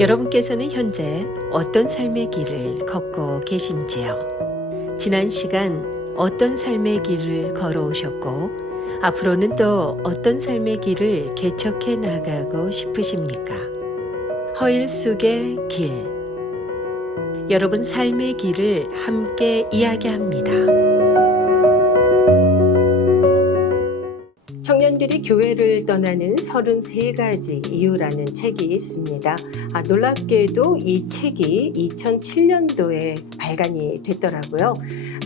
여러분께서는 현재 어떤 삶의 길을 걷고 계신지요? 지난 시간 어떤 삶의 길을 걸어오셨고 앞으로는 또 어떤 삶의 길을 개척해 나가고 싶으십니까? 허일 속의 길. 여러분 삶의 길을 함께 이야기합니다. 청년들이 교회를 떠나는 33가지 이유라는 책이 있습니다. 놀랍게도 이 책이 2007년도에 발간이 됐더라고요.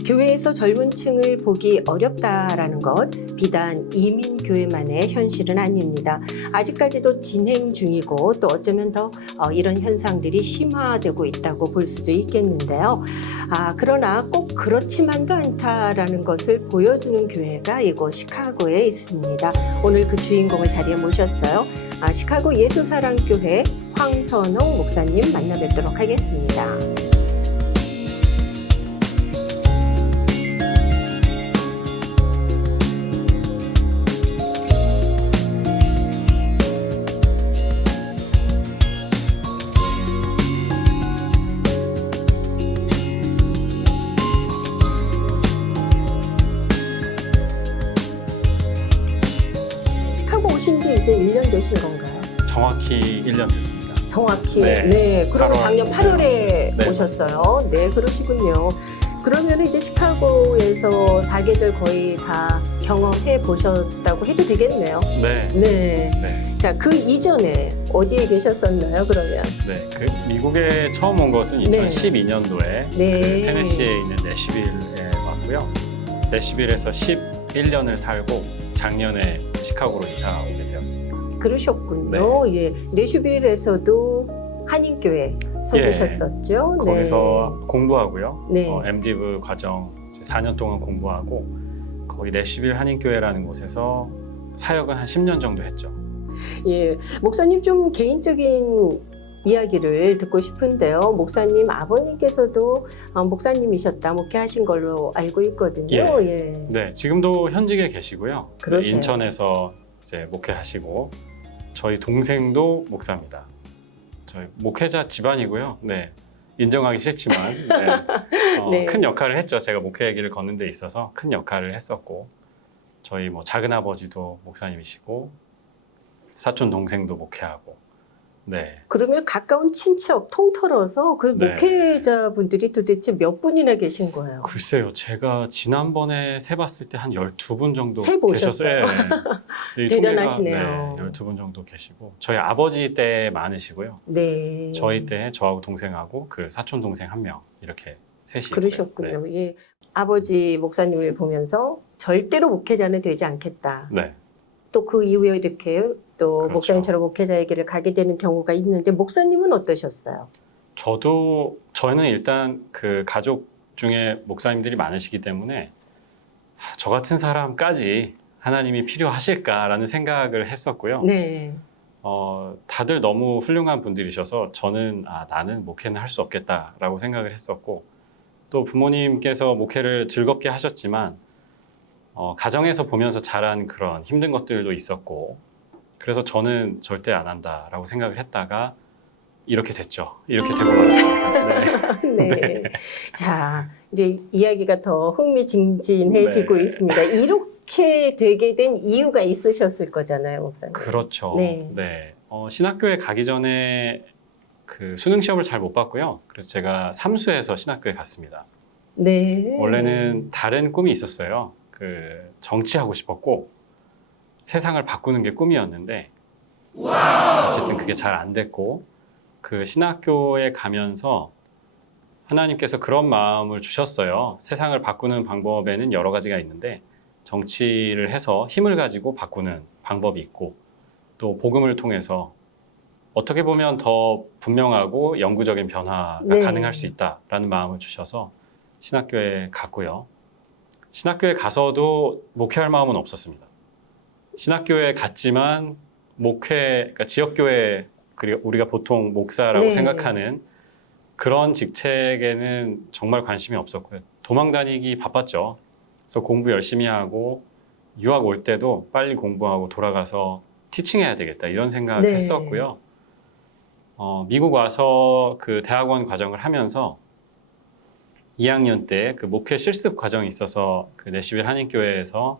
교회에서 젊은 층을 보기 어렵다라는 것, 비단 이민교회만의 현실은 아닙니다. 아직까지도 진행 중이고 또 어쩌면 더 이런 현상들이 심화되고 있다고 볼 수도 있겠는데요. 그러나 꼭 그렇지만도 않다라는 것을 보여주는 교회가 이곳 시카고에 있습니다. 오늘 그 주인공을 자리에 모셨어요. 시카고 예수사랑교회 황선홍 목사님 만나 뵙도록 하겠습니다. 오신 지 이제 1년 되신 건가요? 정확히 1년 됐습니다. 정확히? 네. 그럼 작년 8월에 네. 오셨어요. 네, 그러시군요. 그러면 이제 시카고에서 사계절 거의 다 경험해 보셨다고 해도 되겠네요. 네. 네. 네. 자, 그 이전에 어디에 계셨었나요, 그러면? 네. 미국에 처음 온 것은 2012년도에 네. 테네시에 있는 내시빌에 왔고요. 내시빌에서 11년을 살고 작년에 시카고로 이사 오게 되었습니다. 그러셨군요. 네. 예. 내슈빌에서도 한인교회 섬기셨었죠. 거기서 공부하고요. 네. MDiv 과정 4년 동안 공부하고 거기 내시빌 한인교회라는 곳에서 사역은 한 10년 정도 했죠. 예, 목사님 좀 개인적인 이야기를 듣고 싶은데요. 목사님 아버님께서도 목사님이셨다, 목회하신 걸로 알고 있거든요. 예. 네, 지금도 현직에 계시고요. 그러세요. 인천에서 이제 목회하시고 저희 동생도 목사입니다. 저희 목회자 집안이고요. 네, 인정하기 싫지만 네. 큰 역할을 했죠. 제가 목회 얘기를 걷는 데 있어서 큰 역할을 했었고 저희 작은 아버지도 목사님이시고 사촌 동생도 목회하고. 네. 그러면 가까운 친척 통틀어서 그 목회자분들이 도대체 몇 분이나 계신 거예요? 글쎄요. 제가 지난번에 세봤을 때 한 12분 정도 세보셨어요? 네. 대단하시네요. 12분 정도 계시고 저희 아버지 때 많으시고요. 네. 저희 때 저하고 동생하고 그 사촌 동생 1명 이렇게 셋이 그러셨군요. 네. 예. 아버지 목사님을 보면서 절대로 목회자는 되지 않겠다. 네. 또 그 이후에 이렇게 또 그렇죠. 목사님처럼 목회자의 길을 가게 되는 경우가 있는데 목사님은 어떠셨어요? 저희는 일단 그 가족 중에 목사님들이 많으시기 때문에 저 같은 사람까지 하나님이 필요하실까라는 생각을 했었고요. 네. 다들 너무 훌륭한 분들이셔서 저는 나는 목회는 할 수 없겠다라고 생각을 했었고 또 부모님께서 목회를 즐겁게 하셨지만 가정에서 보면서 자란 그런 힘든 것들도 있었고 그래서 저는 절대 안 한다라고 생각을 했다가 이렇게 됐죠. 이렇게 되고 말았습니다. 네. 네. 자, 이제 이야기가 더 흥미진진해지고 네. 있습니다. 이렇게 되게 된 이유가 있으셨을 거잖아요, 목사님. 그렇죠. 네. 네. 신학교에 가기 전에 그 수능 시험을 잘 못 봤고요. 그래서 제가 삼수해서 신학교에 갔습니다. 네. 원래는 다른 꿈이 있었어요. 정치하고 싶었고 세상을 바꾸는 게 꿈이었는데 어쨌든 그게 잘 안 됐고 그 신학교에 가면서 하나님께서 그런 마음을 주셨어요. 세상을 바꾸는 방법에는 여러 가지가 있는데 정치를 해서 힘을 가지고 바꾸는 방법이 있고 또 복음을 통해서 어떻게 보면 더 분명하고 영구적인 변화가 가능할 수 있다라는 마음을 주셔서 신학교에 갔고요. 신학교에 가서도 목회할 마음은 없었습니다. 신학교에 갔지만 그러니까 지역교회, 그리고 우리가 보통 목사라고 생각하는 그런 직책에는 정말 관심이 없었고요. 도망 다니기 바빴죠. 그래서 공부 열심히 하고 유학 올 때도 빨리 공부하고 돌아가서 티칭해야 되겠다 이런 생각을 했었고요. 미국 와서 그 대학원 과정을 하면서 2학년 때 그 목회 실습 과정이 있어서 그 내시빌 한인교회에서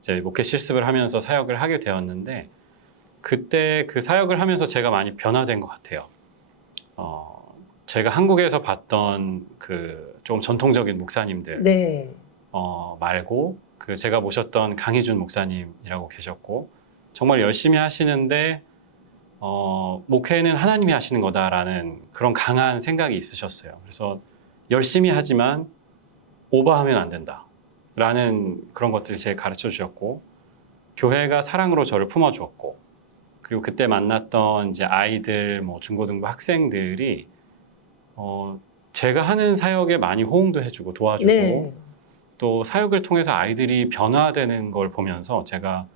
이제 목회 실습을 하면서 사역을 하게 되었는데 그때 그 사역을 하면서 제가 많이 변화된 것 같아요. 제가 한국에서 봤던 그 좀 전통적인 목사님들 네. 말고 그 제가 모셨던 강희준 목사님이라고 계셨고 정말 열심히 하시는데 목회는 하나님이 하시는 거다라는 그런 강한 생각이 있으셨어요. 그래서 열심히 하지만 오버하면 안 된다라는 그런 것들을 제가 가르쳐 주셨고 교회가 사랑으로 저를 품어주었고 그리고 그때 만났던 이제 아이들, 뭐 중고등부 학생들이 제가 하는 사역에 많이 호응도 해주고 도와주고 네. 또 사역을 통해서 아이들이 변화되는 걸 보면서 제가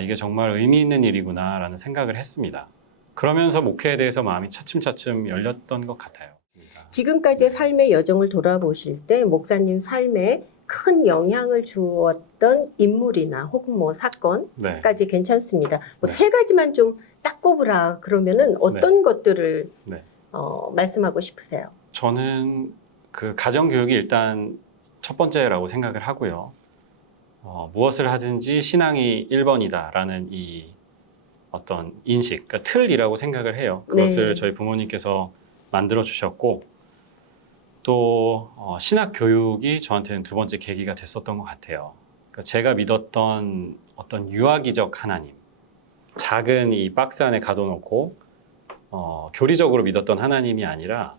이게 정말 의미 있는 일이구나라는 생각을 했습니다. 그러면서 목회에 대해서 마음이 차츰차츰 열렸던 것 같아요. 지금까지의 삶의 여정을 돌아보실 때 목사님 삶에 큰 영향을 주었던 인물이나 혹은 뭐 사건까지 네. 괜찮습니다. 뭐 네. 세 가지만 좀 딱 꼽으라 그러면은 어떤 것들을 네. 말씀하고 싶으세요? 저는 그 가정교육이 일단 첫 번째라고 생각을 하고요. 무엇을 하든지 신앙이 1번이다라는 이 어떤 인식, 그러니까 틀이라고 생각을 해요. 그것을 네. 저희 부모님께서 만들어 주셨고 또 신학 교육이 저한테는 두 번째 계기가 됐었던 것 같아요. 그러니까 제가 믿었던 어떤 유아기적 하나님, 작은 이 박스 안에 가둬놓고 교리적으로 믿었던 하나님이 아니라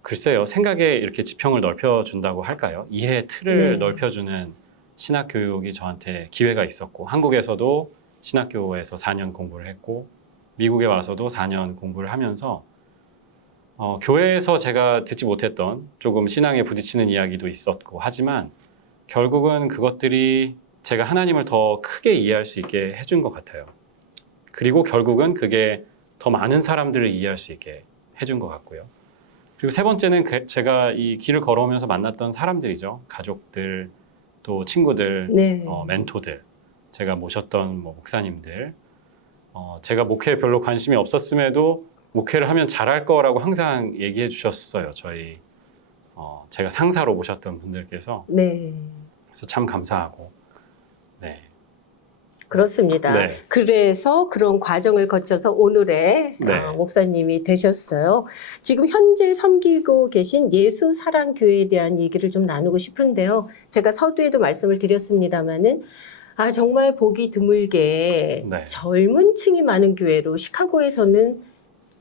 글쎄요, 생각에 이렇게 지평을 넓혀준다고 할까요? 이해의 틀을 네. 넓혀주는 신학 교육이 저한테 기회가 있었고 한국에서도 신학교에서 4년 공부를 했고 미국에 와서도 4년 공부를 하면서 교회에서 제가 듣지 못했던 조금 신앙에 부딪히는 이야기도 있었고 하지만 결국은 그것들이 제가 하나님을 더 크게 이해할 수 있게 해준 것 같아요. 그리고 결국은 그게 더 많은 사람들을 이해할 수 있게 해준 것 같고요. 그리고 세 번째는 제가 이 길을 걸어오면서 만났던 사람들이죠. 가족들, 또 친구들, 네. 멘토들, 제가 모셨던 뭐 목사님들, 제가 목회에 별로 관심이 없었음에도 목회를 하면 잘할 거라고 항상 얘기해 주셨어요. 저희 제가 상사로 모셨던 분들께서. 네. 그래서 참 감사하고. 네. 그렇습니다. 네. 그래서 그런 과정을 거쳐서 오늘의 네. 목사님이 되셨어요. 지금 현재 섬기고 계신 예수사랑교회에 대한 얘기를 좀 나누고 싶은데요. 제가 서두에도 말씀을 드렸습니다마는 정말 보기 드물게 네. 젊은 층이 많은 교회로 시카고에서는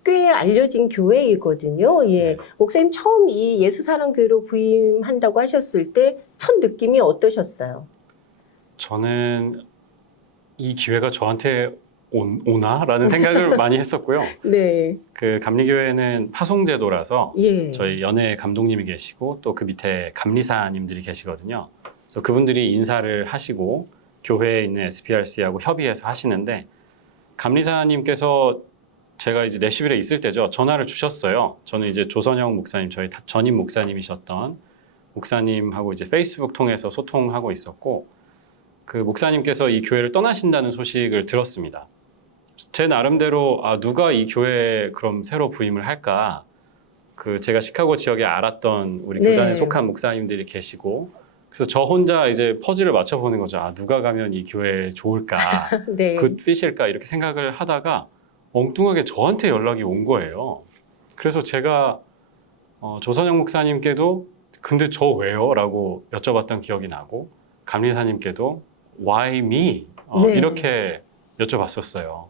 꽤 알려진 교회이거든요. 예. 네. 목사님 처음 이 예수사랑교회로 부임한다고 하셨을 때 첫 느낌이 어떠셨어요? 저는 이 기회가 저한테 오나라는 생각을 많이 했었고요. 네. 그 감리교회는 파송제도라서 예. 저희 연예 감독님이 계시고 또 그 밑에 감리사님들이 계시거든요. 그래서 그분들이 인사를 하시고 교회에 있는 SPRC하고 협의해서 하시는데 감리사님께서 제가 이제 내시빌에 있을 때죠. 전화를 주셨어요. 저는 이제 조선영 목사님, 저희 전임 목사님이셨던 목사님하고 이제 페이스북 통해서 소통하고 있었고 그 목사님께서 이 교회를 떠나신다는 소식을 들었습니다. 제 나름대로 누가 이 교회에 그럼 새로 부임을 할까? 그 제가 시카고 지역에 알았던 우리 네. 교단에 속한 목사님들이 계시고 그래서 저 혼자 이제 퍼즐을 맞춰보는 거죠. 누가 가면 이 교회에 좋을까? 네. 굿핏일까? 이렇게 생각을 하다가 엉뚱하게 저한테 연락이 온 거예요. 그래서 제가 조선영 목사님께도 근데 저 왜요? 라고 여쭤봤던 기억이 나고 감리사님께도 Why me? 네. 이렇게 여쭤봤었어요.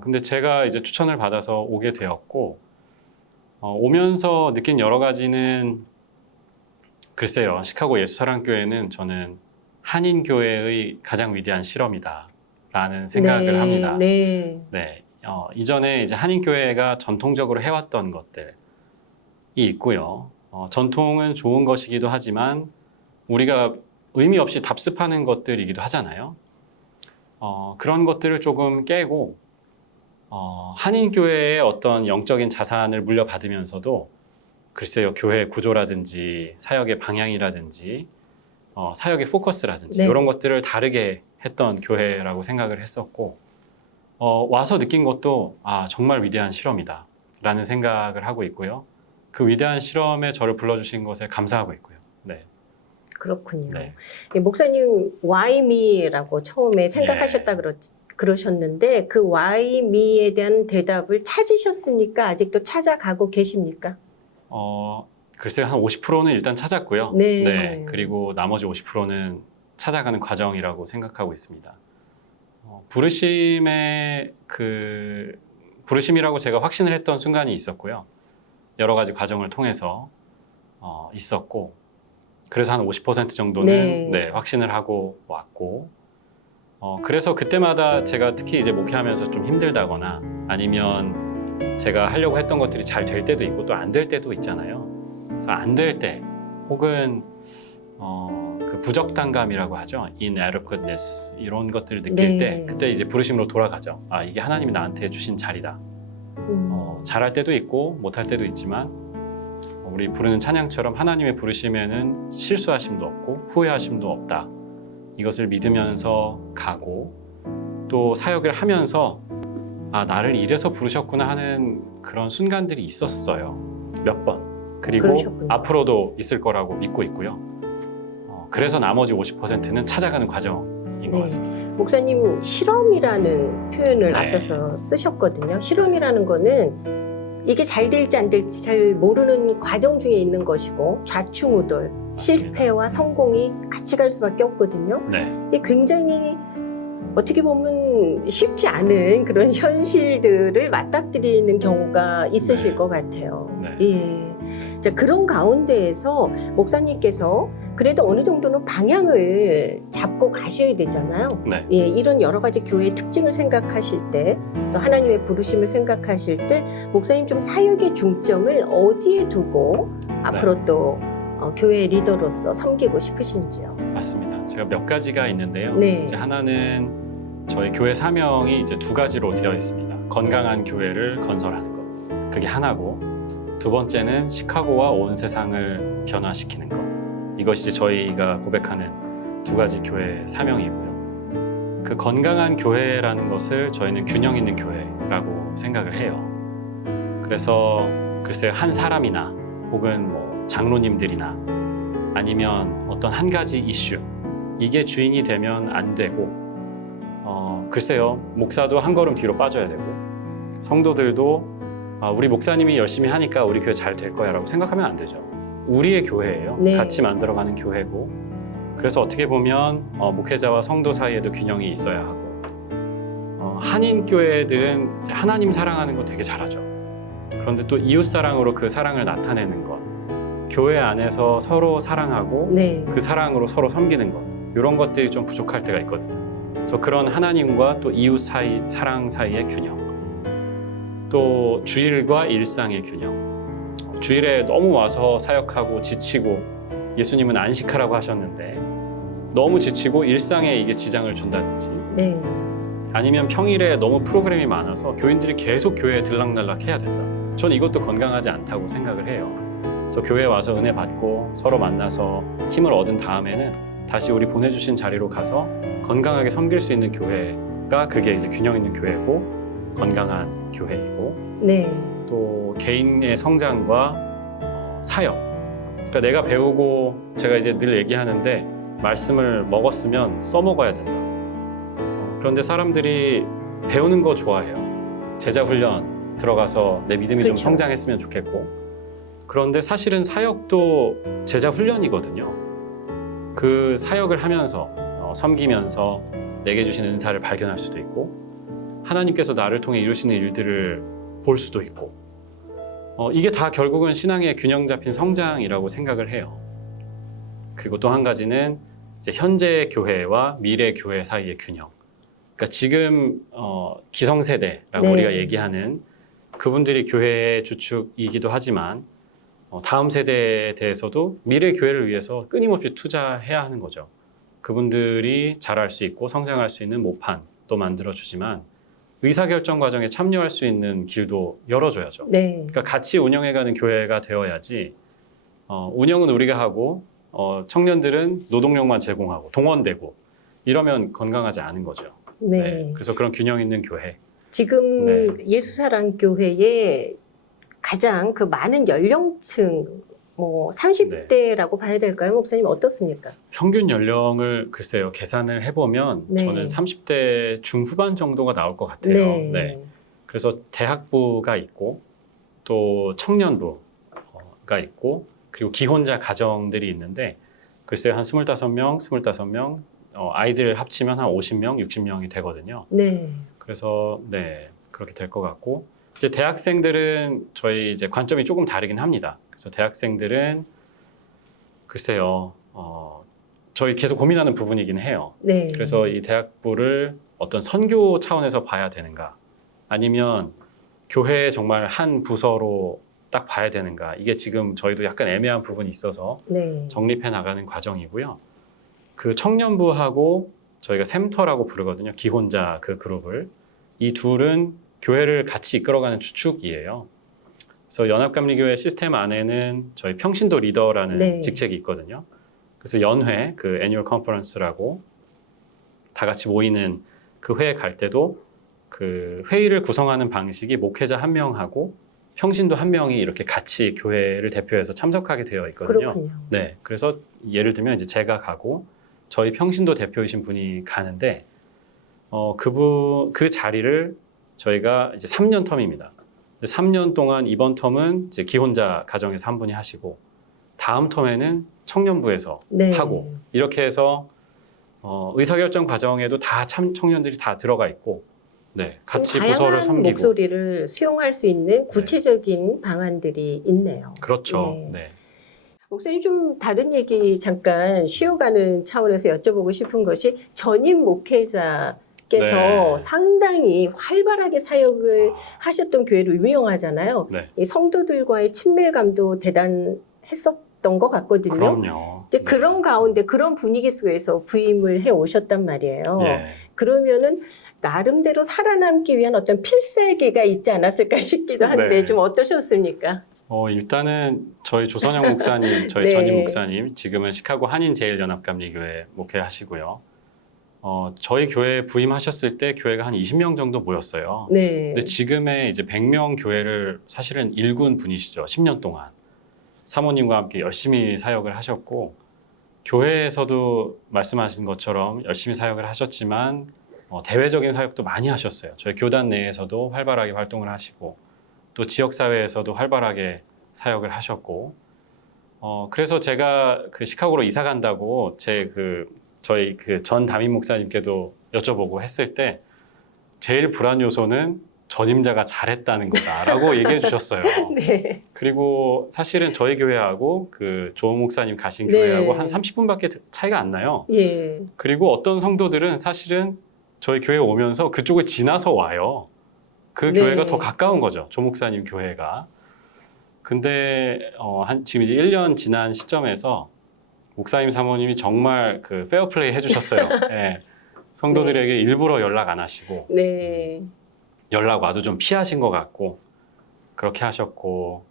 근데 제가 이제 추천을 받아서 오게 되었고 오면서 느낀 여러 가지는 글쎄요. 시카고 예수사랑교회는 저는 한인교회의 가장 위대한 실험이다 라는 생각을 네. 합니다. 네. 네, 이전에 이제 한인교회가 전통적으로 해왔던 것들이 있고요. 전통은 좋은 것이기도 하지만 우리가 의미 없이 답습하는 것들이기도 하잖아요. 그런 것들을 조금 깨고 한인교회의 어떤 영적인 자산을 물려받으면서도 글쎄요, 교회 구조라든지 사역의 방향이라든지 사역의 포커스라든지 네. 이런 것들을 다르게 했던 교회라고 생각을 했었고 와서 느낀 것도 정말 위대한 실험이다 라는 생각을 하고 있고요. 그 위대한 실험에 저를 불러주신 것에 감사하고 있고요. 네. 그렇군요. 네. 예, 목사님 Why me라고 처음에 생각하셨다 그러셨는데 그 Why me에 대한 대답을 찾으셨습니까? 아직도 찾아가고 계십니까? 글쎄요, 한 50%는 일단 찾았고요. 네. 그리고 나머지 50%는 찾아가는 과정이라고 생각하고 있습니다. 부르심의 부르심이라고 제가 확신을 했던 순간이 있었고요. 여러 가지 과정을 통해서 있었고, 그래서 한 50% 정도는 네. 확신을 하고 왔고, 그래서 그때마다 제가 특히 이제 목회하면서 좀 힘들다거나 아니면 제가 하려고 했던 것들이 잘 될 때도 있고 또 안 될 때도 있잖아요. 그래서 안 될 때 혹은 그 부적당감이라고 하죠. inadequateness 이런 것들을 느낄 때 그때 이제 부르심으로 돌아가죠. 이게 하나님이 나한테 주신 자리다. 잘할 때도 있고 못할 때도 있지만 우리 부르는 찬양처럼 하나님의 부르심에는 실수하심도 없고 후회하심도 없다. 이것을 믿으면서 가고 또 사역을 하면서 나를 이래서 부르셨구나 하는 그런 순간들이 있었어요. 몇 번. 그리고 그러셨군요. 앞으로도 있을 거라고 믿고 있고요. 그래서 나머지 50%는 찾아가는 과정인 것 같습니다. 목사님 실험이라는 표현을 네. 앞서서 쓰셨거든요. 실험이라는 거는 이게 잘 될지 안 될지 잘 모르는 과정 중에 있는 것이고 좌충우돌, 실패와 성공이 같이 갈 수밖에 없거든요. 네. 이게 굉장히 어떻게 보면 쉽지 않은 그런 현실들을 맞닥뜨리는 경우가 있으실 네. 것 같아요. 네. 예. 자, 그런 가운데에서 목사님께서 그래도 어느 정도는 방향을 잡고 가셔야 되잖아요. 네. 예, 이런 여러 가지 교회의 특징을 생각하실 때, 또 하나님의 부르심을 생각하실 때, 목사님 좀 사역의 중점을 어디에 두고 앞으로 또 교회 리더로서 섬기고 싶으신지요? 맞습니다. 제가 몇 가지가 있는데요. 네. 이제 하나는 저희 교회 사명이 이제 두 가지로 되어 있습니다. 건강한 교회를 건설하는 것. 그게 하나고, 두 번째는 시카고와 온 세상을 변화시키는 것. 이것이 이제 저희가 고백하는 두 가지 교회 사명이고요. 그 건강한 교회라는 것을 저희는 균형 있는 교회라고 생각을 해요. 그래서 글쎄요, 한 사람이나 혹은 뭐 장로님들이나 아니면 어떤 한 가지 이슈, 이게 주인이 되면 안 되고, 글쎄요, 목사도 한 걸음 뒤로 빠져야 되고, 성도들도 우리 목사님이 열심히 하니까 우리 교회 잘 될 거야 라고 생각하면 안 되죠. 우리의 교회예요. 네. 같이 만들어가는 교회고, 그래서 어떻게 보면 목회자와 성도 사이에도 균형이 있어야 하고, 한인 교회들은 이제 하나님 사랑하는 거 되게 잘하죠. 그런데 또 이웃 사랑으로 그 사랑을 나타내는 것, 교회 안에서 서로 사랑하고 네. 그 사랑으로 서로 섬기는 것, 이런 것들이 좀 부족할 때가 있거든요. 그래서 그런 하나님과 또 이웃 사이, 사랑 사이의 균형, 또 주일과 일상의 균형. 주일에 너무 와서 사역하고 지치고, 예수님은 안식하라고 하셨는데 너무 지치고 일상에 이게 지장을 준다든지, 네. 아니면 평일에 너무 프로그램이 많아서 교인들이 계속 교회에 들락날락 해야 된다. 전 이것도 건강하지 않다고 생각을 해요. 그래서 교회에 와서 은혜 받고 서로 만나서 힘을 얻은 다음에는 다시 우리 보내주신 자리로 가서 건강하게 섬길 수 있는 교회가, 그게 이제 균형 있는 교회고 건강한 교회이고, 네. 또 개인의 성장과 사역. 그러니까 내가 배우고, 제가 이제 늘 얘기하는데 말씀을 먹었으면 써먹어야 된다. 그런데 사람들이 배우는 거 좋아해요. 제자 훈련 들어가서 내 믿음이 좀 그쵸. 성장했으면 좋겠고, 그런데 사실은 사역도 제자 훈련이거든요. 그 사역을 하면서 섬기면서 내게 주신 은사를 발견할 수도 있고, 하나님께서 나를 통해 이루시는 일들을 볼 수도 있고, 이게 다 결국은 신앙의 균형 잡힌 성장이라고 생각을 해요. 그리고 또 한 가지는 이제 현재 교회와 미래 교회 사이의 균형. 그러니까 지금 기성세대라고 네. 우리가 얘기하는 그분들이 교회의 주축이기도 하지만, 다음 세대에 대해서도 미래 교회를 위해서 끊임없이 투자해야 하는 거죠. 그분들이 자랄 수 있고 성장할 수 있는 모판도 만들어주지만, 의사결정 과정에 참여할 수 있는 길도 열어줘야죠. 네. 그러니까 같이 운영해가는 교회가 되어야지, 운영은 우리가 하고 청년들은 노동력만 제공하고 동원되고 이러면 건강하지 않은 거죠. 네. 그래서 그런 균형 있는 교회. 지금 네. 예수사랑교회에 가장 그 많은 연령층, 뭐 30대라고 봐야 될까요? 목사님 어떻습니까? 평균 연령을 글쎄요 계산을 해보면 네. 저는 30대 중후반 정도가 나올 것 같아요. 네. 네. 그래서 대학부가 있고 또 청년부가 있고 그리고 기혼자 가정들이 있는데 글쎄요 한 25명 아이들 합치면 한 50명, 60명이 되거든요. 네. 그래서 네 그렇게 될 것 같고 이제 대학생들은 저희 이제 관점이 조금 다르긴 합니다. 그래서 대학생들은 글쎄요 저희 계속 고민하는 부분이긴 해요. 네. 그래서 이 대학부를 어떤 선교 차원에서 봐야 되는가 아니면 교회의 정말 한 부서로 딱 봐야 되는가 이게 지금 저희도 약간 애매한 부분이 있어서 네. 정립해 나가는 과정이고요. 그 청년부하고 저희가 샘터라고 부르거든요. 기혼자 그 그룹을. 이 둘은 교회를 같이 이끌어가는 주축이에요. 그래서 연합감리교회 시스템 안에는 저희 평신도 리더라는 네. 직책이 있거든요. 그래서 연회, 그 애뉴얼 컨퍼런스라고 다 같이 모이는 그 회에 갈 때도 그 회의를 구성하는 방식이 목회자 한 명하고 평신도 한 명이 이렇게 같이 교회를 대표해서 참석하게 되어 있거든요. 그렇군요. 네, 그래서 예를 들면 이제 제가 가고 저희 평신도 대표이신 분이 가는데 그 자리를 저희가 이제 3년 텀입니다. 3년 동안 이번 텀은 이제 기혼자 가정에서 한 분이 하시고 다음 텀에는 청년부에서 네. 하고 이렇게 해서 의사결정 과정에도 다 청년들이 다 들어가 있고 네, 같이 좀 부서를 다양한 섬기고 목소리를 수용할 수 있는 구체적인 방안들이 있네요. 그렇죠. 네. 네. 목사님 좀 다른 얘기 잠깐 쉬어가는 차원에서 여쭤보고 싶은 것이 전임 목회자께서 네. 상당히 활발하게 사역을 하셨던 교회로 유명하잖아요. 네. 이 성도들과의 친밀감도 대단했었던 것 같거든요. 그럼요. 이제 네. 그런 가운데 그런 분위기 속에서 부임을 해 오셨단 말이에요. 예. 그러면은 나름대로 살아남기 위한 어떤 필살기가 있지 않았을까 싶기도 한데 네. 좀 어떠셨습니까? 일단은 저희 조선영 목사님, 저희 네. 전임 목사님, 지금은 시카고 한인제일연합감리교회 목회하시고요. 저희 교회에 부임하셨을 때 교회가 한 20명 정도 모였어요. 네. 근데 지금의 이제 100명 교회를 사실은 일군 분이시죠. 10년 동안. 사모님과 함께 열심히 사역을 하셨고, 교회에서도 말씀하신 것처럼 열심히 사역을 하셨지만, 대외적인 사역도 많이 하셨어요. 저희 교단 내에서도 활발하게 활동을 하시고, 또 지역사회에서도 활발하게 사역을 하셨고, 그래서 제가 그 시카고로 이사 간다고 저희 그 전 담임 목사님께도 여쭤보고 했을 때, 제일 불안 요소는 전임자가 잘했다는 거다라고 얘기해 주셨어요. 네. 그리고 사실은 저희 교회하고 그 조 목사님 가신 네. 교회하고 한 30분밖에 차이가 안 나요. 예. 그리고 어떤 성도들은 사실은 저희 교회에 오면서 그쪽을 지나서 와요. 그 네. 교회가 더 가까운 거죠. 조 목사님 교회가. 근데 지금 이제 1년 지난 시점에서 목사님 사모님이 정말 그 페어플레이 해주셨어요. 예. 성도들에게 일부러 연락 안 하시고 네. 연락 와도 좀 피하신 것 같고 그렇게 하셨고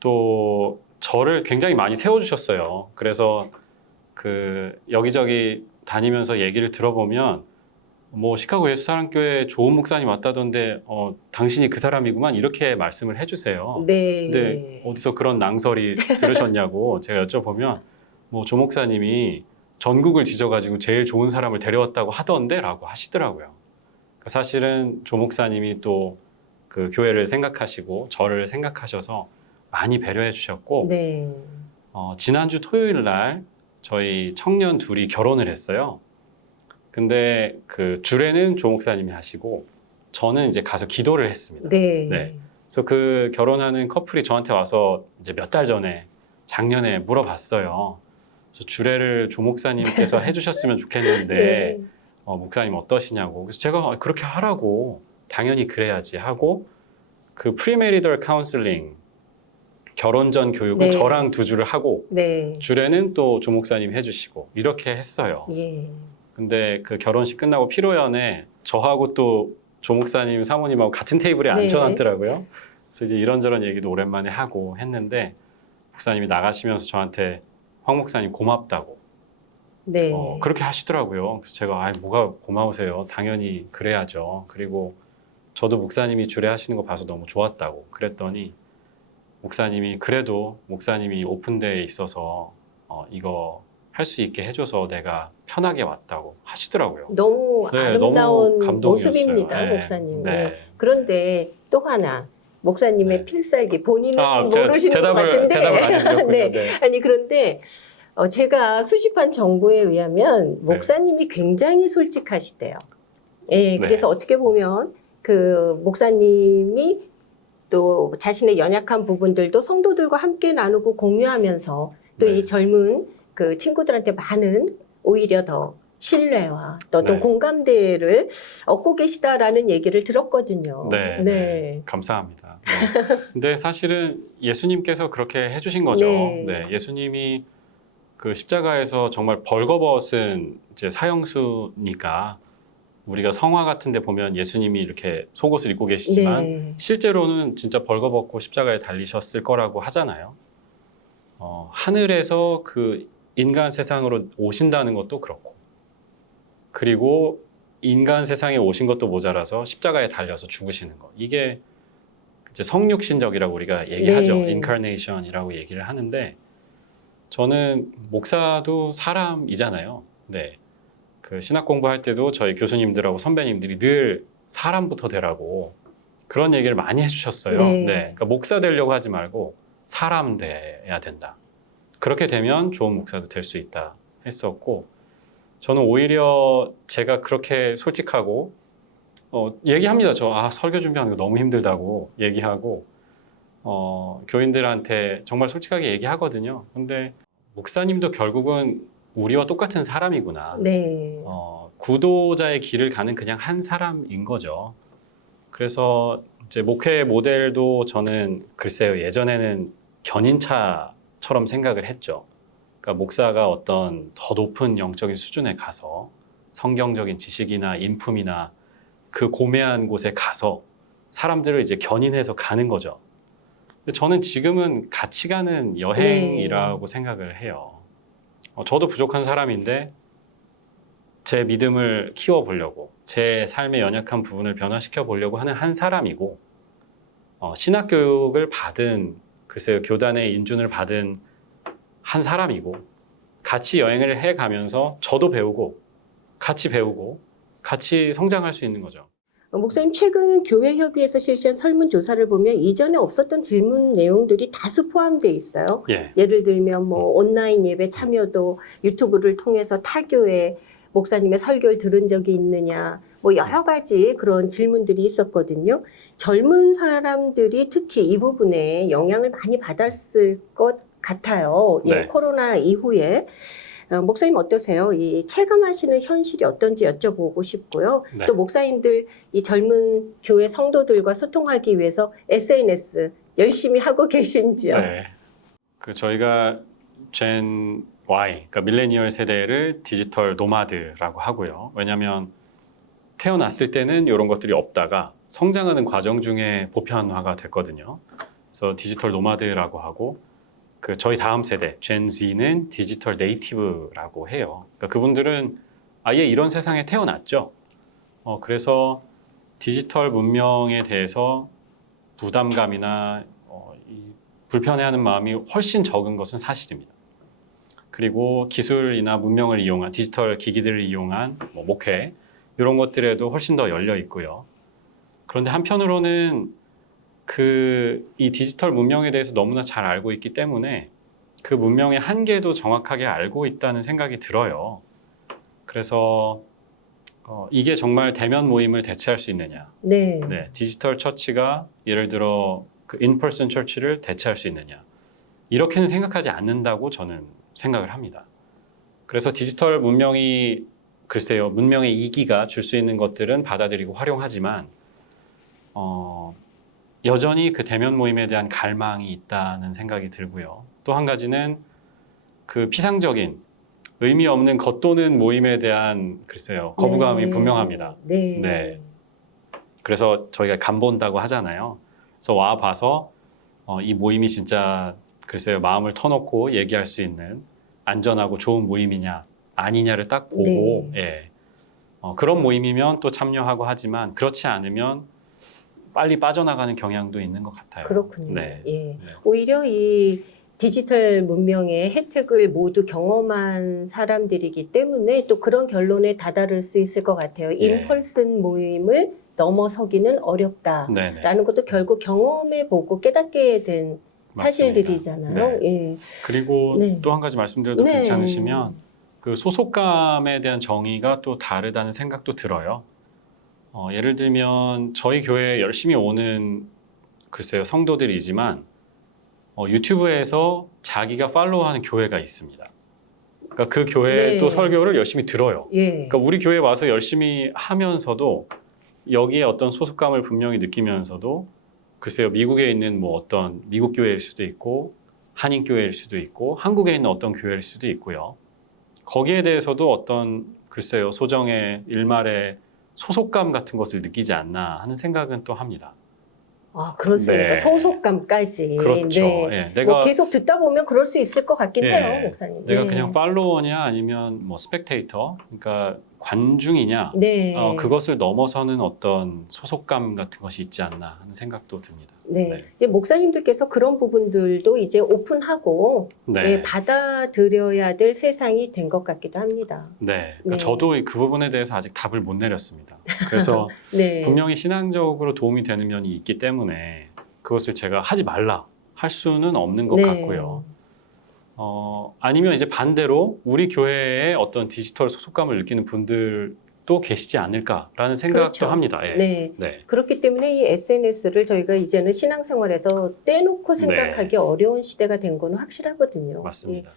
또 저를 굉장히 많이 세워주셨어요. 그래서 그 여기저기 다니면서 얘기를 들어보면 뭐 시카고 예수사랑교회 좋은 목사님 왔다던데 당신이 그 사람이구만 이렇게 말씀을 해주세요. 네. 근데 어디서 그런 낭설이 들으셨냐고 제가 여쭤보면 뭐 조 목사님이 전국을 뒤져가지고 제일 좋은 사람을 데려왔다고 하던데 라고 하시더라고요. 사실은 조 목사님이 또 그 교회를 생각하시고 저를 생각하셔서 많이 배려해 주셨고 네. 지난주 토요일 날 저희 청년 둘이 결혼을 했어요. 근데 그 주례는 조 목사님이 하시고 저는 이제 가서 기도를 했습니다. 네. 네. 그래서 그 결혼하는 커플이 저한테 와서 이제 몇 달 전에 작년에 물어봤어요. 그래서 주례를 조 목사님께서 해주셨으면 좋겠는데 네. 목사님 어떠시냐고. 그래서 제가 그렇게 하라고 당연히 그래야지 하고 그 프리메리덜 카운슬링 결혼 전 교육은 네. 저랑 두 주를 하고 네. 주례는 또 조 목사님 해주시고 이렇게 했어요. 예. 근데 그 결혼식 끝나고 피로연에 저하고 또 조 목사님 사모님하고 같은 테이블에 네. 앉혀놨더라고요. 그래서 이제 이런저런 얘기도 오랜만에 하고 했는데 목사님이 나가시면서 저한테 황 목사님 고맙다고 네. 그렇게 하시더라고요. 그래서 제가 뭐가 고마우세요. 당연히 그래야죠. 그리고 저도 목사님이 주례하시는 거 봐서 너무 좋았다고 그랬더니 목사님이 그래도 목사님이 오픈데이에 있어서 이거 할 수 있게 해줘서 내가 편하게 왔다고 하시더라고요. 너무 네, 아름다운 너무 감동이었어요. 모습입니다, 네, 목사님. 네. 그런데 또 하나, 목사님의 네. 필살기, 본인은 제가 모르시는 것 같은데. 대답을 안 해드렸군요. 네. 네. 아니, 그런데 제가 수집한 정보에 의하면 목사님이 굉장히 솔직하시대요. 예, 그래서 어떻게 보면 그 목사님이 또 자신의 연약한 부분들도 성도들과 함께 나누고 공유하면서 또 이 네. 젊은 그 친구들한테 많은 오히려 더 신뢰와 또 어떤 네. 공감대를 얻고 계시다라는 얘기를 들었거든요. 네, 네. 감사합니다. 네. 근데 사실은 예수님께서 그렇게 해주신 거죠. 네. 네, 예수님이 그 십자가에서 정말 벌거벗은 이제 사형수니까 우리가 성화 같은 데 보면 예수님이 이렇게 속옷을 입고 계시지만 네. 실제로는 진짜 벌거벗고 십자가에 달리셨을 거라고 하잖아요. 하늘에서 그 인간 세상으로 오신다는 것도 그렇고, 그리고 인간 세상에 오신 것도 모자라서 십자가에 달려서 죽으시는 것. 이게 이제 성육신적이라고 우리가 얘기하죠. 네. 인카네이션이라고 얘기를 하는데, 저는 목사도 사람이잖아요. 네. 그 신학 공부할 때도 저희 교수님들하고 선배님들이 늘 사람부터 되라고 그런 얘기를 많이 해주셨어요. 네. 네. 그러니까 목사 되려고 하지 말고 사람 돼야 된다. 그렇게 되면 좋은 목사도 될 수 있다 했었고, 저는 오히려 제가 그렇게 솔직하고 얘기합니다. 설교 준비하는 거 너무 힘들다고 얘기하고 교인들한테 정말 솔직하게 얘기하거든요. 근데 목사님도 결국은 우리와 똑같은 사람이구나. 네. 구도자의 길을 가는 그냥 한 사람인 거죠. 그래서 이제 목회 모델도 저는 글쎄요, 예전에는 견인차처럼 생각을 했죠. 그러니까 목사가 어떤 더 높은 영적인 수준에 가서 성경적인 지식이나 인품이나 그 고매한 곳에 가서 사람들을 이제 견인해서 가는 거죠. 근데 저는 지금은 같이 가는 여행이라고 생각을 해요. 저도 부족한 사람인데 제 믿음을 키워보려고, 제 삶의 연약한 부분을 변화시켜 보려고 하는 한 사람이고, 신학교육을 받은, 글쎄요, 교단의 인준을 받은 한 사람이고, 같이 여행을 해가면서 저도 배우고 같이 성장할 수 있는 거죠. 목사님, 최근 교회협의회에서 실시한 설문조사를 보면 이전에 없었던 질문 내용들이 다수 포함되어 있어요. 예. 예를 들면 뭐 온라인 예배 참여도, 유튜브를 통해서 타교회 목사님의 설교를 들은 적이 있느냐, 뭐 여러 가지 그런 질문들이 있었거든요. 젊은 사람들이 특히 이 부분에 영향을 많이 받았을 것 같아요. 예, 네. 코로나 이후에. 목사님 어떠세요? 이 체감하시는 현실이 어떤지 여쭤보고 싶고요. 네. 또 목사님들 이 젊은 교회 성도들과 소통하기 위해서 SNS 열심히 하고 계신지요? 네. 저희가 젠 Y, 그러니까 밀레니얼 세대를 디지털 노마드라고 하고요. 왜냐하면 태어났을 때는 이런 것들이 없다가 성장하는 과정 중에 보편화가 됐거든요. 그래서 디지털 노마드라고 하고, 저희 다음 세대 젠 Z는 디지털 네이티브라고 해요. 그러니까 그분들은 아예 이런 세상에 태어났죠. 그래서 디지털 문명에 대해서 부담감이나 이 불편해하는 마음이 훨씬 적은 것은 사실입니다. 그리고 기술이나 문명을 이용한 디지털 기기들을 이용한 목회 이런 것들에도 훨씬 더 열려 있고요. 그런데 한편으로는 이 디지털 문명에 대해서 너무나 잘 알고 있기 때문에 그 문명의 한계도 정확하게 알고 있다는 생각이 들어요. 그래서 이게 정말 대면 모임을 대체할 수 있느냐? 네. 네, 디지털 처치가 예를 들어 그 인퍼슨 처치를 대체할 수 있느냐? 이렇게는 생각하지 않는다고 저는 생각을 합니다. 그래서 디지털 문명이, 글쎄요, 문명의 이기가 줄 수 있는 것들은 받아들이고 활용하지만 여전히 그 대면 모임에 대한 갈망이 있다는 생각이 들고요. 또 한 가지는 그 피상적인 의미 없는 겉도는 모임에 대한, 글쎄요, 거부감이 분명합니다. 네. 네. 그래서 저희가 간 본다고 하잖아요. 그래서 와 봐서 이 모임이 진짜, 글쎄요, 마음을 터놓고 얘기할 수 있는 안전하고 좋은 모임이냐 아니냐를 딱 보고, 예. 그런 모임이면 또 참여하고 하지만 그렇지 않으면 빨리 빠져나가는 경향도 있는 것 같아요. 그렇군요. 네. 예. 네. 오히려 이 디지털 문명의 혜택을 모두 경험한 사람들이기 때문에 또 그런 결론에 다다를 수 있을 것 같아요. 예. 인펄슨 모임을 넘어서기는 어렵다라는 네네. 것도 결국 경험해보고 깨닫게 된 사실들이잖아요. 네. 예. 그리고 네. 또 한 가지 말씀드려도 네. 괜찮으시면 그 소속감에 대한 정의가 또 다르다는 생각도 들어요. 예를 들면 저희 교회에 열심히 오는 글쎄요 성도들이지만 유튜브에서 자기가 팔로우하는 교회가 있습니다. 그러니까 그 교회의 네. 또 설교를 열심히 들어요. 예. 그러니까 우리 교회에 와서 열심히 하면서도 여기에 어떤 소속감을 분명히 느끼면서도 글쎄요 미국에 있는 뭐 어떤 미국 교회일 수도 있고 한인 교회일 수도 있고 한국에 있는 어떤 교회일 수도 있고요. 거기에 대해서도 어떤 글쎄요 소정의 일말의 소속감 같은 것을 느끼지 않나 하는 생각은 또 합니다. 아, 그렇습니까? 네. 소속감까지. 그렇죠. 네. 예, 뭐 내가 계속 듣다 보면 그럴 수 있을 것 같긴 예, 해요, 목사님. 내가 네. 그냥 팔로워냐 아니면 뭐 스펙테이터, 그러니까 관중이냐, 네. 그것을 넘어서는 어떤 소속감 같은 것이 있지 않나 하는 생각도 듭니다. 네. 네. 이제 목사님들께서 그런 부분들도 이제 오픈하고 네. 예, 받아들여야 될 세상이 된 것 같기도 합니다. 네. 그러니까 네. 저도 그 부분에 대해서 아직 답을 못 내렸습니다. 그래서 네. 분명히 신앙적으로 도움이 되는 면이 있기 때문에 그것을 제가 하지 말라 할 수는 없는 것 네. 같고요. 아니면 이제 반대로 우리 교회에 어떤 디지털 소속감을 느끼는 분들도 계시지 않을까라는 생각도 그렇죠. 합니다. 예. 네. 네. 그렇기 때문에 이 SNS를 저희가 이제는 신앙생활에서 떼놓고 생각하기 네. 어려운 시대가 된 건 확실하거든요. 맞습니다. 예.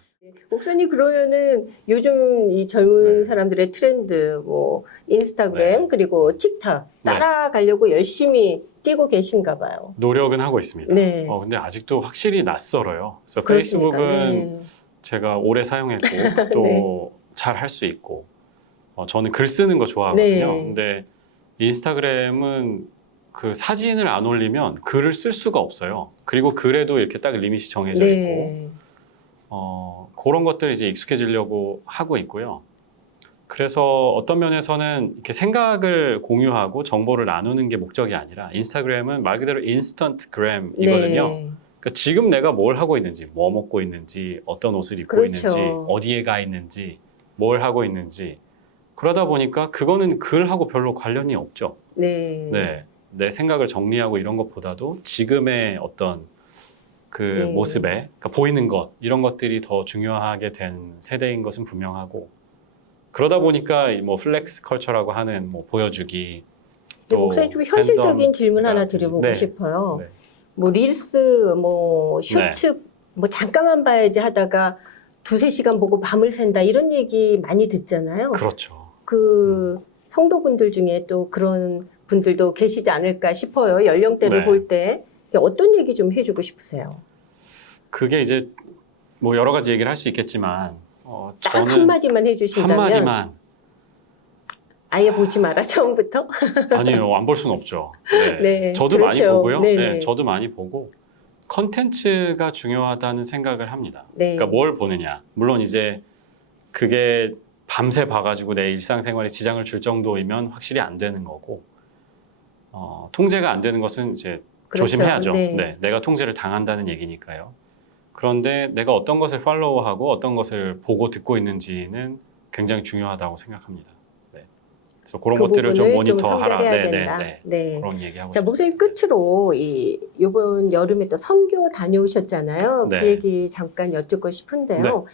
목사님 그러면은 요즘 이 젊은 네. 사람들의 트렌드, 뭐 인스타그램 네. 그리고 틱톡 따라가려고 열심히 뛰고 계신가 봐요. 노력은 하고 있습니다. 네. 근데 아직도 확실히 낯설어요. 그래서 그렇습니까? 페이스북은 네. 제가 오래 사용했고 또 잘 할 수 있고 저는 글 쓰는 거 좋아하거든요. 네. 근데 인스타그램은 그 사진을 안 올리면 글을 쓸 수가 없어요. 그리고 글에도 이렇게 딱 리밋이 정해져 있고 네. 그런 것들 이제 익숙해지려고 하고 있고요. 그래서 어떤 면에서는 이렇게 생각을 공유하고 정보를 나누는 게 목적이 아니라 인스타그램은 말 그대로 인스턴트 그램이거든요. 네. 그러니까 지금 내가 뭘 하고 있는지, 뭐 먹고 있는지, 어떤 옷을 입고 그렇죠. 있는지, 어디에 가 있는지, 뭘 하고 있는지 그러다 보니까 그거는 글하고 별로 관련이 없죠. 네. 네, 내 생각을 정리하고 이런 것보다도 지금의 어떤 그 네. 모습에 그러니까 보이는 것 이런 것들이 더 중요하게 된 세대인 것은 분명하고 그러다 보니까 이 뭐 플렉스 컬처라고 하는 뭐 보여주기 네, 목사님 좀 현실적인 질문 하나 팬덤, 드려보고 네. 싶어요. 네. 뭐 릴스, 뭐 쇼츠, 뭐 잠깐만 봐야지 하다가 두세 시간 보고 밤을 샌다 이런 얘기 많이 듣잖아요. 그렇죠. 그 성도분들 중에 또 그런 분들도 계시지 않을까 싶어요. 연령대를 네. 볼 때. 어떤 얘기 좀 해주고 싶으세요? 그게 이제 뭐 여러 가지 얘기를 할 수 있겠지만 딱 저는 한마디만 해주신다면 한마디만 아예 보지 마라 처음부터. 아니에요. 안 볼 수는 없죠. 네. 네, 저도 그렇죠. 많이 보고요. 네네. 네, 저도 많이 보고 컨텐츠가 중요하다는 생각을 합니다. 네. 그러니까 뭘 보느냐. 물론 이제 그게 밤새 봐가지고 내 일상생활에 지장을 줄 정도이면 확실히 안 되는 거고 통제가 안 되는 것은 이제 그렇죠. 조심해야죠. 네. 네, 내가 통제를 당한다는 얘기니까요. 그런데 내가 어떤 것을 팔로우하고 어떤 것을 보고 듣고 있는지는 굉장히 중요하다고 생각합니다. 네. 그래서 그런 그 것들을 좀 부분을 좀 모니터하라. 선별해야 네, 된다. 네, 네. 네. 그런 얘기하고 자, 싶습니다. 목사님 끝으로 이번 여름에 또 선교 다녀오셨잖아요. 네. 그 얘기 잠깐 여쭙고 싶은데요.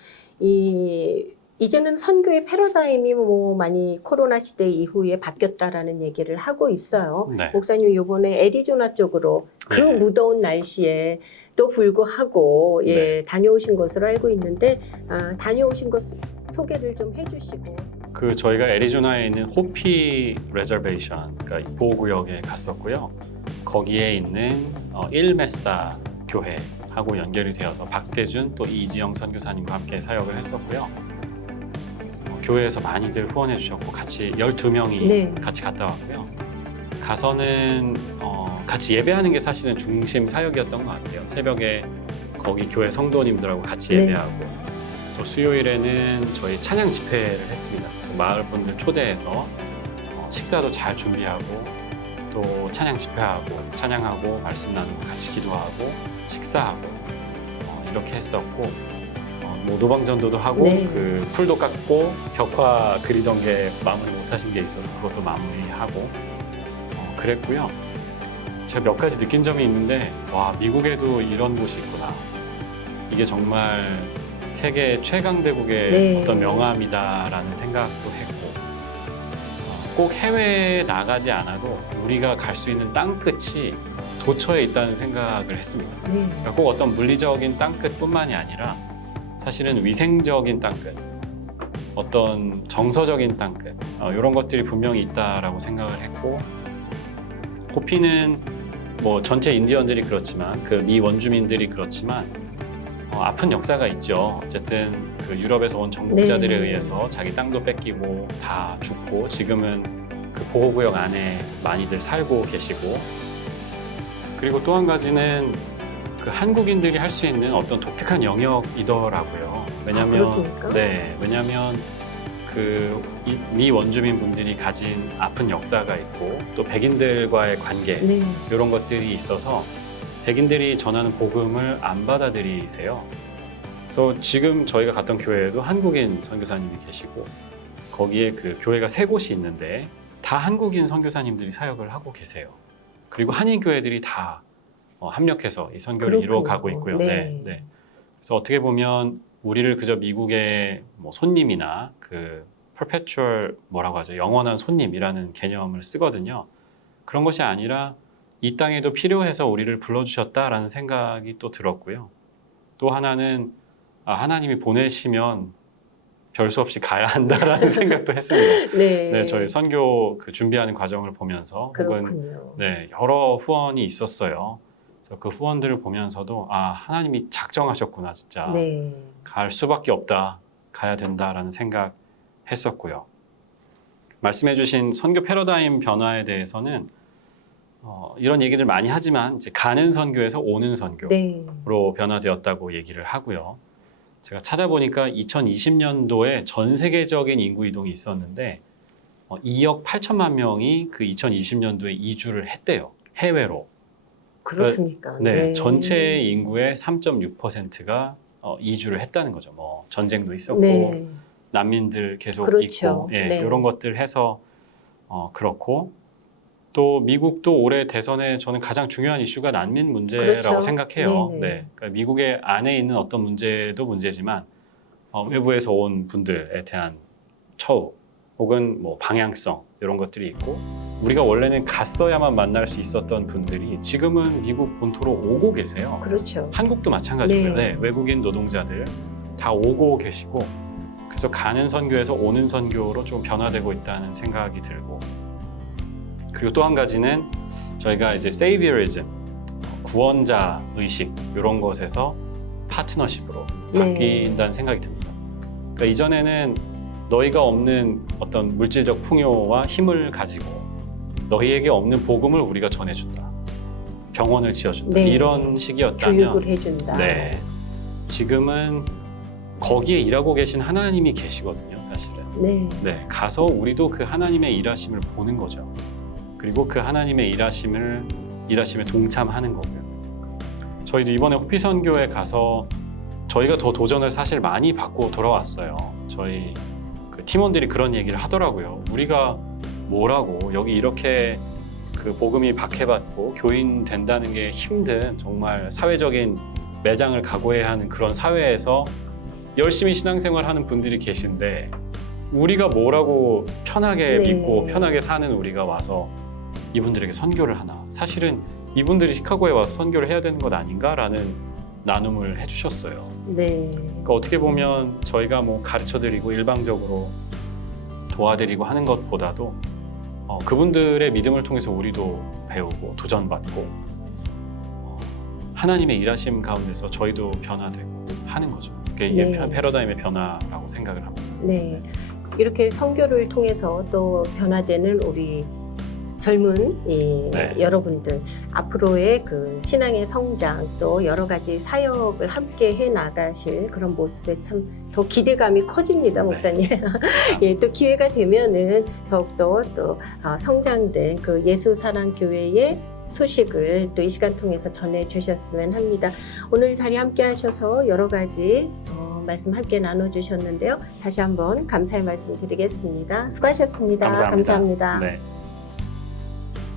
이제는 선교의 패러다임이 뭐 많이 코로나 시대 이후에 바뀌었다라는 얘기를 하고 있어요. 네. 목사님 이번에 애리조나 쪽으로 그 네. 무더운 날씨에 또 불구하고 네. 다녀오신 것으로 알고 있는데 다녀오신 것 소개를 좀 해주시고. 그 저희가 애리조나에 있는 호피 레저베이션, 그러니까 보호구역에 갔었고요. 거기에 있는 일메사 교회하고 연결이 되어서 박대준 또 이지영 선교사님과 함께 사역을 했었고요. 교회에서 많이들 후원해 주셨고 같이 12명이 네. 같이 갔다 왔고요. 가서는 같이 예배하는 게 사실은 중심 사역이었던 것 같아요. 새벽에 거기 교회 성도님들하고 같이 네. 예배하고 또 수요일에는 저희 찬양 집회를 했습니다. 마을 분들 초대해서 식사도 잘 준비하고 또 찬양 집회하고 찬양하고 말씀 나누고 같이 기도하고 식사하고 이렇게 했었고 뭐 노방전도도 하고 네. 그 풀도 깎고 벽화 그리던 게 마무리 못하신 게 있어서 그것도 마무리하고 그랬고요. 제가 몇 가지 느낀 점이 있는데 와 미국에도 이런 곳이 있구나. 이게 정말 세계 최강대국의 네. 어떤 명함이다라는 생각도 했고 꼭 해외에 나가지 않아도 우리가 갈 수 있는 땅끝이 도처에 있다는 생각을 했습니다. 네. 그러니까 꼭 어떤 물리적인 땅끝뿐만이 아니라 사실은 위생적인 땅끝, 어떤 정서적인 땅끝 이런 것들이 분명히 있다라고 생각을 했고 호피는 뭐 전체 인디언들이 그렇지만 그 미 원주민들이 그렇지만 아픈 역사가 있죠. 어쨌든 그 유럽에서 온 정복자들에 네. 의해서 자기 땅도 뺏기고 다 죽고 지금은 그 보호구역 안에 많이들 살고 계시고 그리고 또 한 가지는 그 한국인들이 할 수 있는 어떤 독특한 영역이더라고요. 왜냐하면 그렇습니까? 네, 왜냐하면 그 미 원주민 분들이 가진 아픈 역사가 있고 또 백인들과의 관계 네. 이런 것들이 있어서 백인들이 전하는 복음을 안 받아들이세요. 그래서 지금 저희가 갔던 교회에도 한국인 선교사님이 계시고 거기에 그 교회가 3곳이 있는데 다 한국인 선교사님들이 사역을 하고 계세요. 그리고 한인 교회들이 다 합력해서 이 선교를 그렇군요. 이루어가고 있고요. 네. 네. 그래서 어떻게 보면 우리를 그저 미국의 뭐 손님이나 그 perpetual 뭐라고 하죠? 영원한 손님이라는 개념을 쓰거든요. 그런 것이 아니라 이 땅에도 필요해서 우리를 불러주셨다라는 생각이 또 들었고요. 또 하나는 하나님이 보내시면 별 수 없이 가야 한다라는 생각도 했습니다. 네. 네, 저희 선교 그 준비하는 과정을 보면서 혹은 그렇군요. 네, 여러 후원이 있었어요. 그래서 그 후원들을 보면서도 하나님이 작정하셨구나 진짜 네. 갈 수밖에 없다 가야 된다라는 생각했었고요. 말씀해주신 선교 패러다임 변화에 대해서는 이런 얘기를 많이 하지만 이제 가는 선교에서 오는 선교로 네. 변화되었다고 얘기를 하고요. 제가 찾아보니까 2020년도에 전 세계적인 인구 이동이 있었는데 2억 8천만 명이 그 2020년도에 이주를 했대요. 해외로. 그렇습니까? 네, 전체 인구의 3.6%가 이주를 했다는 거죠. 뭐 전쟁도 있었고 네. 난민들 계속 그렇죠. 있고 예, 네. 이런 것들 해서 그렇고 또 미국도 올해 대선에 저는 가장 중요한 이슈가 난민 문제라고 그렇죠. 생각해요. 네네. 네, 그러니까 미국의 안에 있는 어떤 문제도 문제지만 외부에서 온 분들에 대한 처우 혹은 뭐 방향성 이런 것들이 있고 우리가 원래는 갔어야만 만날 수 있었던 분들이 지금은 미국 본토로 오고 계세요. 그렇죠. 한국도 마찬가지고요. 네. 네, 외국인 노동자들 다 오고 계시고 그래서 가는 선교에서 오는 선교로 좀 변화되고 있다는 생각이 들고 그리고 또 한 가지는 저희가 이제 saviorism, 구원자 의식 이런 것에서 파트너십으로 바뀐다는 생각이 듭니다. 그러니까 이전에는 너희가 없는 어떤 물질적 풍요와 힘을 가지고 너희에게 없는 복음을 우리가 전해준다. 병원을 지어준다. 네. 이런 식이었다면 교육을 해준다. 네, 지금은 거기에 일하고 계신 하나님이 계시거든요, 사실은. 네. 네, 가서 우리도 그 하나님의 일하심을 보는 거죠. 그리고 그 하나님의 일하심에 동참하는 거고요. 저희도 이번에 호피 선교에 가서 저희가 더 도전을 사실 많이 받고 돌아왔어요. 저희 그 팀원들이 그런 얘기를 하더라고요. 우리가 뭐라고 여기 이렇게 그 복음이 박해받고 교인 된다는 게 힘든 정말 사회적인 매장을 각오해야 하는 그런 사회에서 열심히 신앙생활하는 분들이 계신데 우리가 뭐라고 편하게 네. 믿고 편하게 사는 우리가 와서 이분들에게 선교를 하나. 사실은 이분들이 시카고에 와서 선교를 해야 되는 것 아닌가라는 나눔을 해주셨어요. 네. 그러니까 어떻게 보면 저희가 뭐 가르쳐드리고 일방적으로 도와드리고 하는 것보다도 그분들의 믿음을 통해서 우리도 배우고 도전받고 하나님의 일하심 가운데서 저희도 변화되고 하는 거죠. 그게 이게 네. 패러다임의 변화라고 생각을 합니다. 네. 이렇게 선교를 통해서 또 변화되는 우리 젊은 이 네. 여러분들 앞으로의 그 신앙의 성장 또 여러 가지 사역을 함께 해 나가실 그런 모습에 참 더 기대감이 커집니다, 목사님. 예, 또 기회가 되면은 더욱더 또 성장된 그 예수사랑교회의 소식을 또 이 시간 통해서 전해 주셨으면 합니다. 오늘 자리 함께 하셔서 여러 가지 말씀 함께 나눠주셨는데요. 다시 한번 감사의 말씀 드리겠습니다. 수고하셨습니다. 감사합니다. 감사합니다. 네.